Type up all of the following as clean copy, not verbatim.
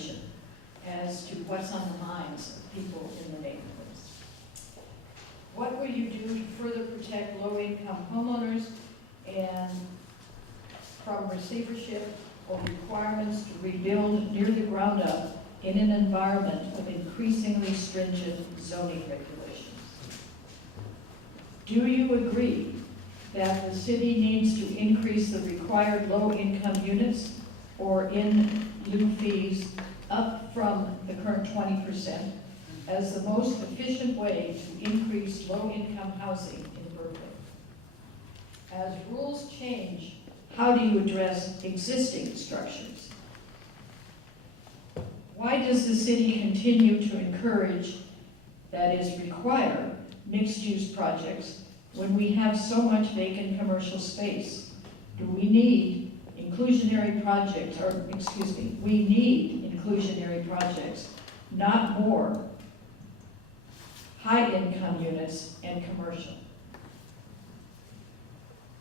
information as to what's on the minds of people in the neighborhoods. What will you do to further protect low-income homeowners and from receivership or requirements to rebuild near the ground up in an environment of increasingly stringent zoning regulations? Do you agree that the city needs to increase the required low-income units or in lieu fees up from the current 20% as the most efficient way to increase low-income housing in Berkeley? As rules change, how do you address existing structures? Why does the city continue to encourage, that is require, mixed-use projects when we have so much vacant commercial space? Do we need inclusionary projects, or excuse me, we need inclusionary projects, not more high-income units and commercial?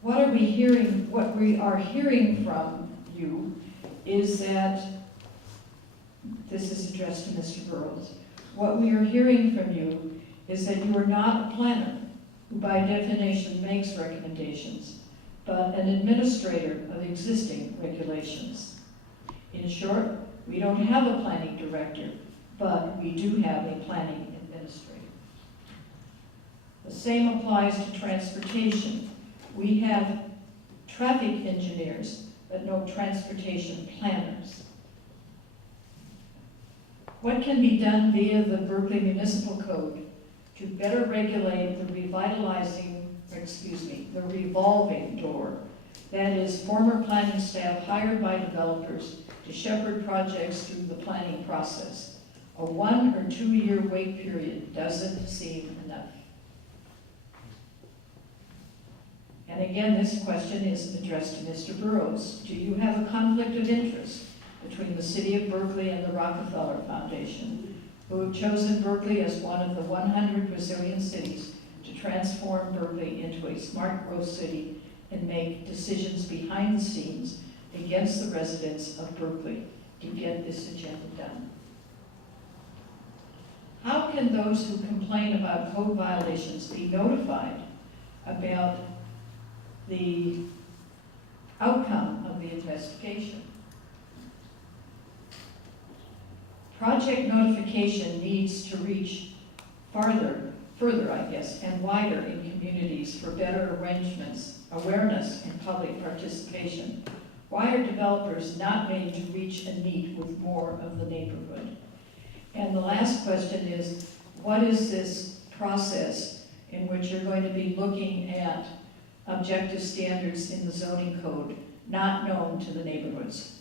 What we are hearing from you is that, this is addressed to Mr. Burrows, what we are hearing from you is that you are not a planner who by definition makes recommendations, but an administrator of existing regulations. In short, we don't have a planning director, but we do have a planning administrator. The same applies to transportation. We have traffic engineers, but no transportation planners. What can be done via the Berkeley Municipal Code to better regulate the the revolving door? That is, former planning staff hired by developers to shepherd projects through the planning process. A 1 or 2 year wait period doesn't seem enough. And again, this question is addressed to Mr. Burrows. Do you have a conflict of interest between the City of Berkeley and the Rockefeller Foundation, who have chosen Berkeley as one of the 100 resilient cities to transform Berkeley into a smart growth city and make decisions behind the scenes against the residents of Berkeley to get this agenda done? How can those who complain about code violations be notified about the outcome of the investigation? Project notification needs to reach further, I guess, and wider in communities for better arrangements, awareness, and public participation. Why are developers not made to reach and meet with more of the neighborhood? And the last question is, what is this process in which you're going to be looking at objective standards in the zoning code not known to the neighborhoods?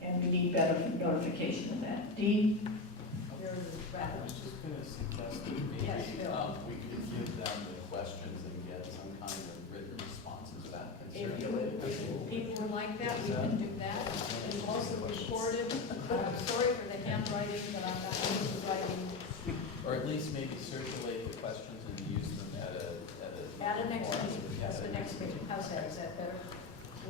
And we need better notification of that. Dee? I was just going to suggest that maybe Yes, Bill. we could give them the questions and get some kind of written responses back. If people would like that, we can do that. It's also recorded. I'm sorry for the handwriting, but I'm not used to writing. Or at least maybe circulate the questions and use them at a Next forum. meeting, that's the next meeting. How's that? Is that better?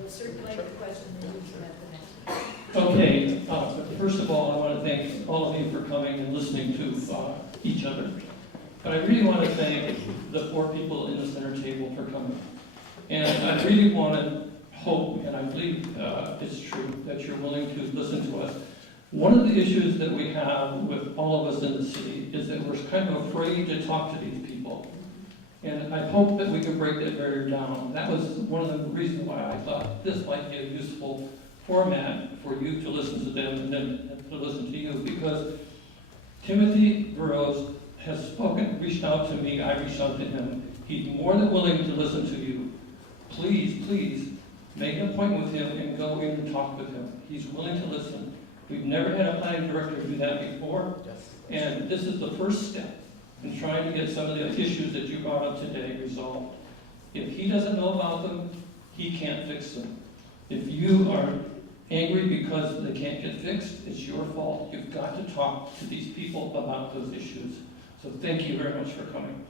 We'll circulate the question and use them at the next meeting. Okay, first of all, I want to thank all of you for coming and listening to each other. But I really want to thank the 4 people in the center table for coming. And I really want to hope, and I believe it's true, that you're willing to listen to us. One of the issues that we have with all of us in the city is that we're kind of afraid to talk to these people. And I hope that we can break that barrier down. That was one of the reasons why I thought this might be a useful format for you to listen to them and then to listen to you, because Timothy Burrows has reached out to me, I reached out to him. He's more than willing to listen to you. Please, make an appointment with him and go in and talk with him. He's willing to listen. We've never had a planning director do that before, and this is the first step in trying to get some of the issues that you brought up today resolved. If he doesn't know about them, he can't fix them. If you are angry because they can't get fixed, it's your fault. You've got to talk to these people about those issues. So thank you very much for coming.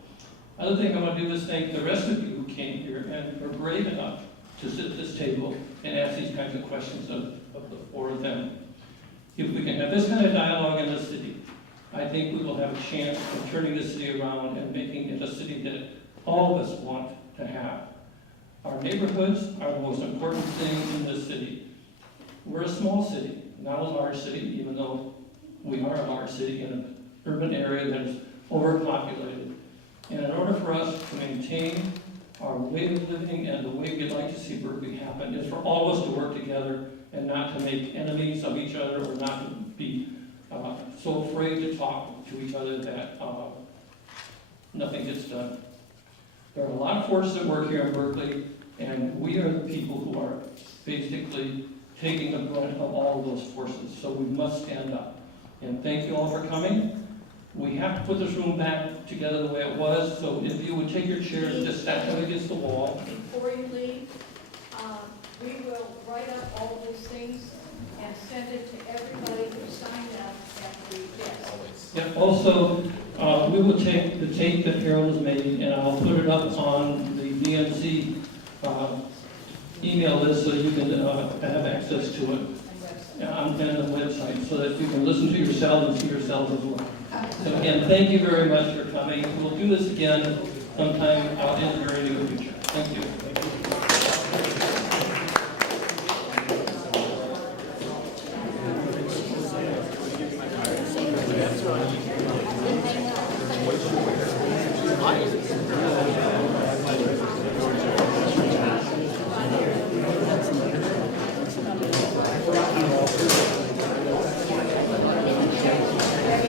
Other thing I want to do is thank the rest of you who came here and are brave enough to sit at this table and ask these kinds of questions of the 4 of them. If we can have this kind of dialogue in the city, I think we will have a chance of turning the city around and making it a city that all of us want to have. Our neighborhoods are the most important thing in this city. We're a small city, not a large city, even though we are a large city in an urban area that is overpopulated. And in order for us to maintain our way of living and the way we'd like to see Berkeley happen is for all of us to work together and not to make enemies of each other or not to be so afraid to talk to each other that nothing gets done. There are a lot of forces at work here in Berkeley, and we are the people who are basically taking the brunt of all of those forces, so we must stand up. And thank you all for coming. We have to put this room back together the way it was, so if you would take your chairs and just stack them against the wall. Before you leave, we will write up all of these things and send it to everybody who signed up at the desk. Always. Yep, also, we will take the tape that Harold has made, and I'll put it up on the BNC email list so you can have access to it on the website, so that you can listen to yourselves and see yourselves as well. So again, thank you very much for coming. We'll do this again sometime in the very near future. Thank you. I